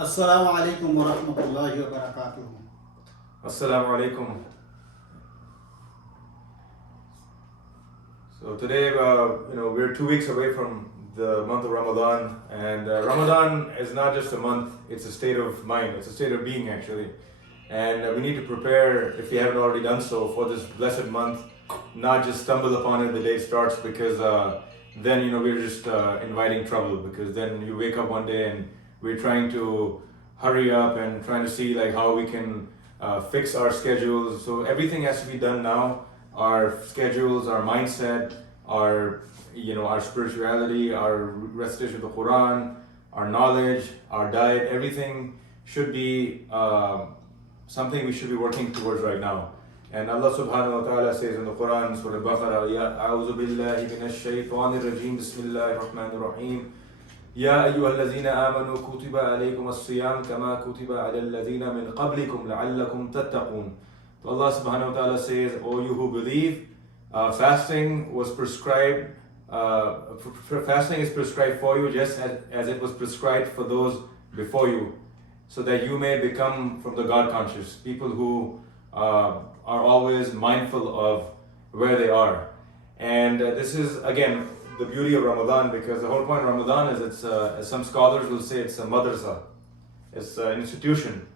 Assalamu alaikum wa rahmatullahi wa barakatuh. Assalamu alaikum. So today, we're 2 weeks away from the month of Ramadan, and Ramadan is not just a month; it's a state of mind. It's a state of being, actually, and we need to prepare, if we haven't already done so, for this blessed month. Not just stumble upon it the day it starts, because then we're just inviting trouble. Because then you wake up one day and we're trying to hurry up and trying to see like how we can fix our schedules. So everything has to be done now. Our schedules, our mindset, our spirituality, our recitation of the Quran, our knowledge, our diet, everything should be something we should be working towards right now. And Allah subhanahu wa ta'ala says in the Quran, Surah Al-Baqarah, Ya a'udhu billahi minash shaytanir rajim, bismillahir rahmanir rahim. يا أيها الذين آمنوا كتب عليكم الصيام كما كتب على الذين من قبلكم لعلكم تتقون. So Allah subhanahu wa ta'ala says, O you who believe, fasting was prescribed, fasting is prescribed for you just as it was prescribed for those before you, so that you may become from the God conscious, people who are always mindful of where they are. And this is again the beauty of Ramadan, because the whole point of Ramadan is it's as some scholars will say, it's a madrasa. It's an institution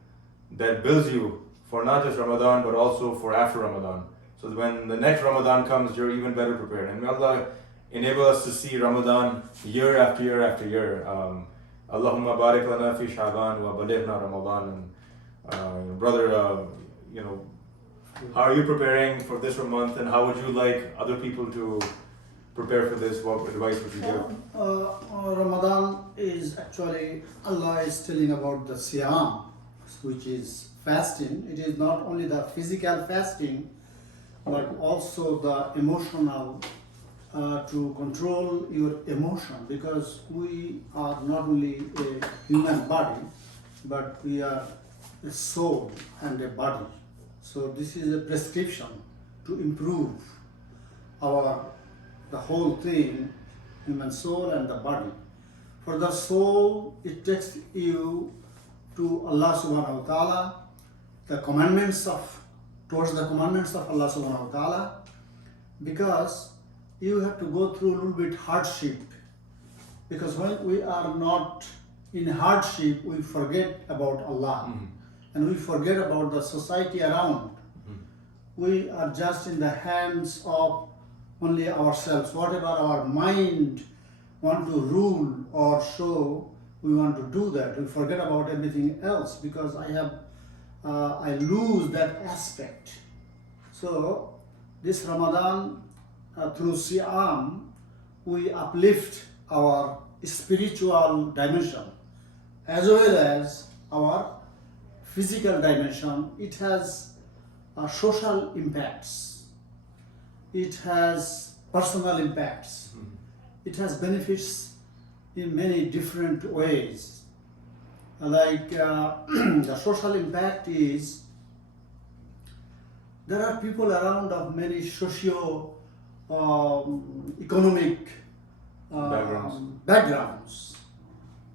that builds you for not just Ramadan but also for after Ramadan. So that when the next Ramadan comes, you're even better prepared. And may Allah enable us to see Ramadan year after year after year. Allahumma barik lana fi Sha'ban wa balighna Ramadan. And brother, how are you preparing for this month, and how would you like other people to prepare for this? What advice would you give? Ramadan is actually, Allah is telling about the Siyam, which is fasting. It is not only the physical fasting, but also the emotional, to control your emotion, because we are not only a human body, but we are a soul and a body. So this is a prescription to improve the whole thing, human soul and the body. For the soul, it takes you to Allah subhanahu wa ta'ala, towards the commandments of Allah subhanahu wa ta'ala, because you have to go through a little bit hardship. Because when we are not in hardship, we forget about Allah. And we forget about the society around. We are just in the hands of only ourselves. Whatever our mind want to rule or show, we want to do that. We forget about everything else, because I lose that aspect. So this Ramadan, through Siyam, we uplift our spiritual dimension as well as our physical dimension. It has social impacts. It has personal impacts. It has benefits in many different ways. Like the social impact is, there are people around of many socio-economic backgrounds.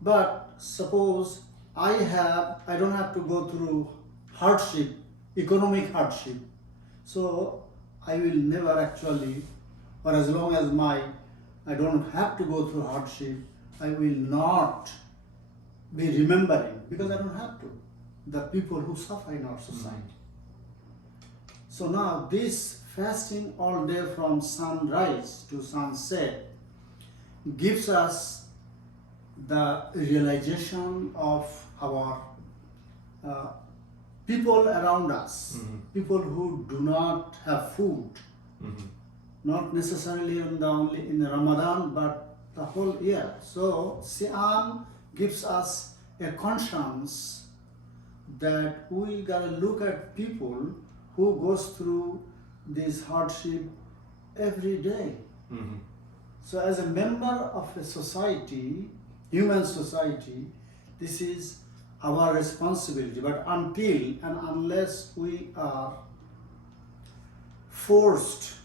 But suppose I don't have to go through hardship, economic hardship. So I will never actually, or as long as I don't have to go through hardship, I will not be remembering, because I don't have to, the people who suffer in our society. So now this fasting all day from sunrise to sunset gives us the realization of our people around us, people who do not have food, not necessarily only in Ramadan, but the whole year. So Siyam gives us a conscience that we gotta look at people who goes through this hardship every day. So as a member of a society, human society, this is our responsibility. But until and unless we are forced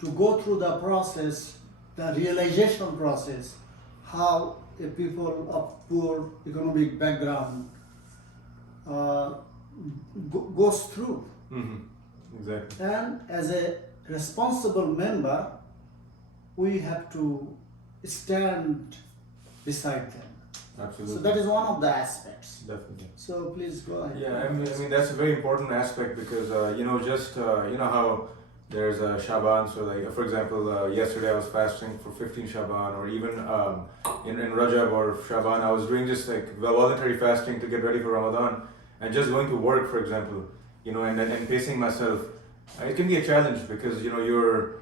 to go through the process, the realization process, how people of poor economic background goes through. Exactly. And as a responsible member, we have to stand beside them. Absolutely. So that is one of the aspects. Definitely. So please go ahead. Yeah, I mean that's a very important aspect because you know how there's Shaban. So like for example, yesterday I was fasting for 15 Shaban, or even in Rajab or Shaban I was doing just like voluntary fasting to get ready for Ramadan, and just going to work, for example, and pacing myself. It can be a challenge because your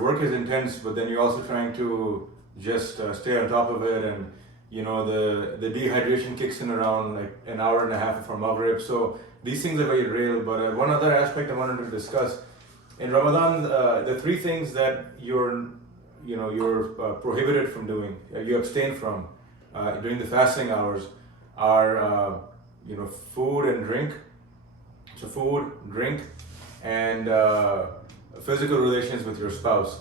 work is intense, but then you're also trying to just stay on top of it, and the dehydration kicks in around like an hour and a half before Maghrib. So these things are very real. But one other aspect I wanted to discuss in Ramadan, the three things that you're prohibited from doing, you abstain from during the fasting hours are food and drink. So food, drink, and physical relations with your spouse.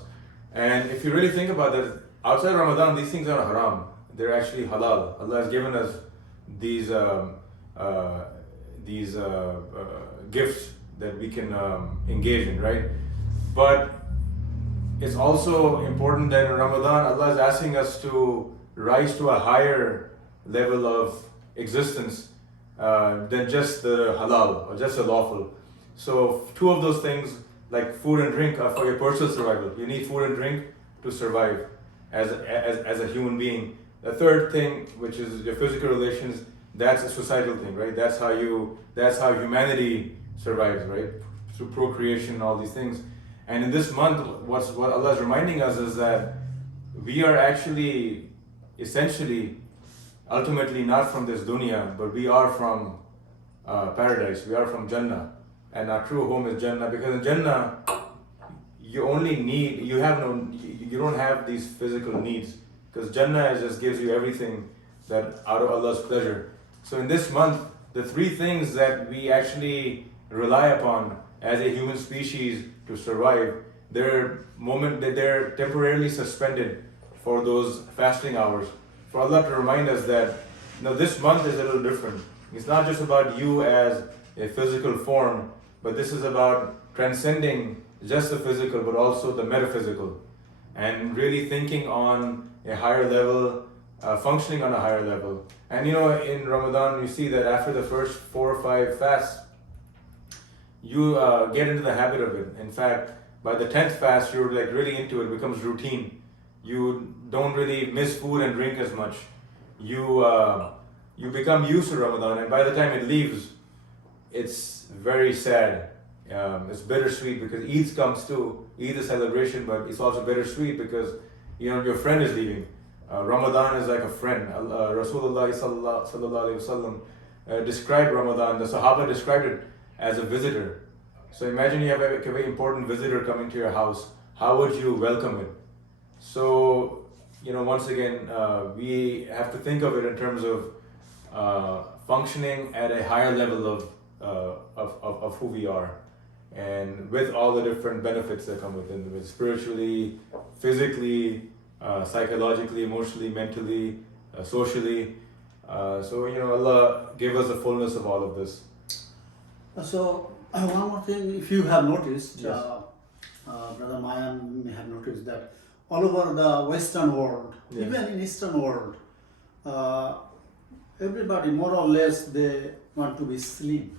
And if you really think about it, outside Ramadan, these things are haram. They're actually halal. Allah has given us these gifts that we can engage in, right? But it's also important that in Ramadan, Allah is asking us to rise to a higher level of existence than just the halal or just the lawful. So two of those things, like food and drink, are for your personal survival. You need food and drink to survive as a human being. The third thing, which is your physical relations, that's a societal thing, right? That's how humanity survives, right? Through procreation and all these things. And in this month, what Allah is reminding us is that we are actually, essentially, ultimately not from this dunya, but we are from paradise. We are from Jannah, and our true home is Jannah. Because in Jannah, you don't have these physical needs. Because Jannah just gives you everything that out of Allah's pleasure. So in this month, the three things that we actually rely upon as a human species to survive, they're temporarily suspended for those fasting hours. For Allah to remind us that this month is a little different. It's not just about you as a physical form, but this is about transcending just the physical, but also the metaphysical, and really thinking on a higher level, functioning on a higher level. And in Ramadan, you see that after the first 4 or 5 fasts, you get into the habit of it. In fact, by the 10th fast, you're like really into it. It becomes routine. You don't really miss food and drink as much. You become used to Ramadan, and by the time it leaves, it's very sad. It's bittersweet because Eid comes too. Eid is a celebration, but it's also bittersweet because your friend is leaving. Ramadan is like a friend. Rasulullah sallallahu alaihi wasallam described Ramadan. The Sahaba described it as a visitor. So imagine you have a very important visitor coming to your house. How would you welcome it? So once again, we have to think of it in terms of functioning at a higher level of who we are, and with all the different benefits that come with spiritually, physically, psychologically, emotionally, mentally, socially. So Allah gave us the fullness of all of this. So one more thing, if you have noticed, Yes. Brother Mayan may have noticed that all over the Western world, Yeah. even in Eastern world, everybody more or less they want to be slim.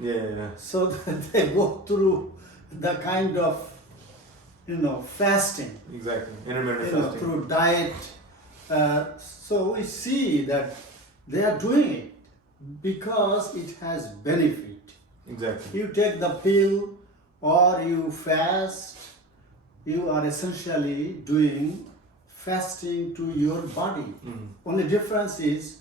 Yeah. So they go through the kind of fasting, Exactly. Intermittent fasting. through diet. So we see that they are doing it because it has benefit. Exactly. You take the pill or you fast, you are essentially doing fasting to your body. Only difference is,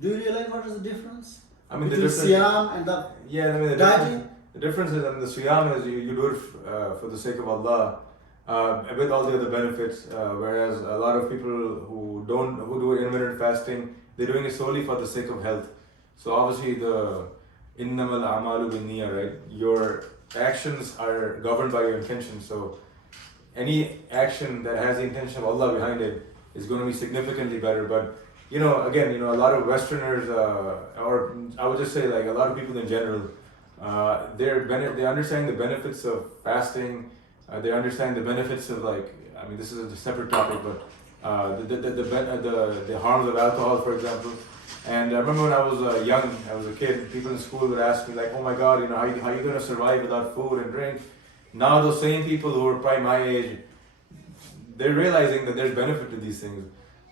do you realize what is the difference? I mean, the between difference. Siyam and the The dieting? difference is, the Siyam is you do it for the sake of Allah, with all the other benefits. Whereas a lot of people who do intermittent fasting, they're doing it solely for the sake of health. So obviously the innamal a'malu binniyah, right? Your actions are governed by your intention. So any action that has the intention of Allah behind it, is going to be significantly better. But you know, again, you know, a lot of Westerners, or I would just say like a lot of people in general, they understand the benefits of fasting. They understand the benefits of like, I mean, this is a separate topic, but the harms of alcohol, for example. And I remember when I was young, I was a kid, people in school would ask me like, oh my God, you know, how are you going to survive without food and drink? Now those same people who are probably my age, they're realizing that there's benefit to these things.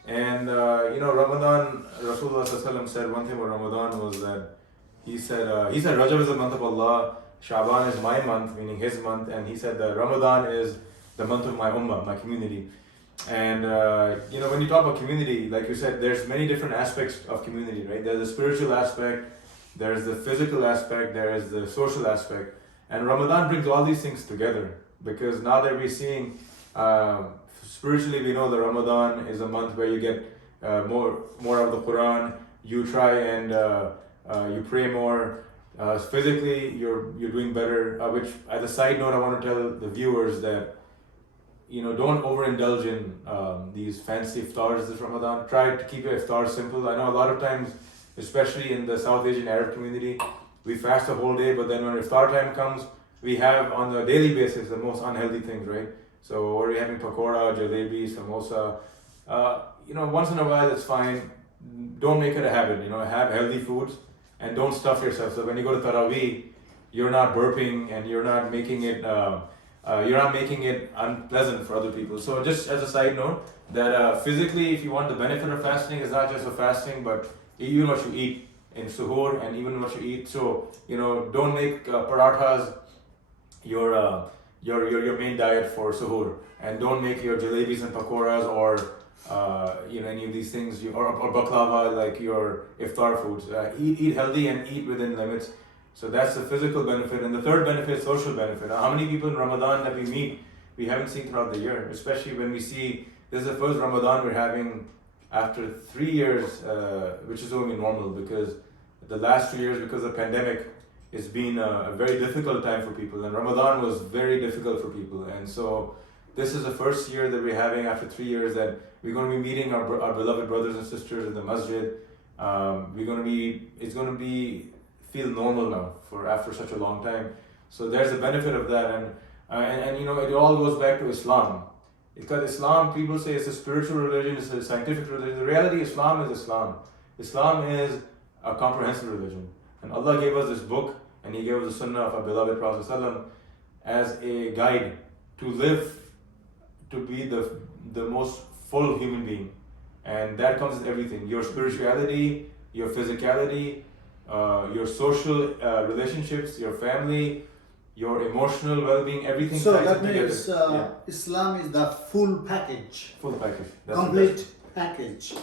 And you know, Ramadan, Rasulullah ﷺ said one thing about Ramadan was that he said Rajab is the month of Allah, Shaban is my month, meaning his month, and he said that Ramadan is the month of my ummah, my community. And you know, when you talk about community, like you said, there's many different aspects of community, right? There's the spiritual aspect, there's the physical aspect, there is the social aspect, and Ramadan brings all these things together, because now that we're seeing spiritually, we know that Ramadan is a month where you get more of the Quran. You try and you pray more. Physically, you're doing better. Which, as a side note, I want to tell the viewers that, you know, don't overindulge in these fancy iftars this Ramadan. Try to keep your iftar simple. I know a lot of times, especially in the South Asian Arab community, we fast the whole day, but then when iftar time comes, we have on a daily basis the most unhealthy things, right? So we're having pakora, jalebi, samosa. You know, once in a while it's fine. Don't make it a habit. You know, have healthy foods and don't stuff yourself. So when you go to Taraweeh, you're not burping and you're not making it unpleasant for other people. So just as a side note, that physically, if you want the benefit of fasting, it's not just for fasting, but even what you eat in suhoor and even what you eat. So you know, don't make parathas your main diet for suhoor, and don't make your jalebis and pakoras or you know, any of these things, or baklava, like your iftar foods. Eat healthy and eat within limits. So that's the physical benefit. And the third benefit is social benefit. Now, how many people in Ramadan that we meet, we haven't seen throughout the year, especially when we see this is the first Ramadan we're having after 3 years, which is only normal, because the last 2 years, because of the pandemic, it's been a very difficult time for people, and Ramadan was very difficult for people. And so this is the first year that we're having after 3 years that we're going to be meeting our beloved brothers and sisters in the masjid. It's going to be feel normal now for after such a long time. So there's the benefit of that, and you know, it all goes back to Islam. Because Islam, people say it's a spiritual religion, it's a scientific religion. The reality, Islam is Islam. Islam is a comprehensive religion. And Allah gave us this book, and He gave us the Sunnah of our beloved Prophet ﷺ as a guide to live, to be the most full human being. And that comes with everything: your spirituality, your physicality, your social relationships, your family, your emotional well-being, everything. So ties that in together. means Yeah. Islam is the full package, Full package. That's the complete best. package.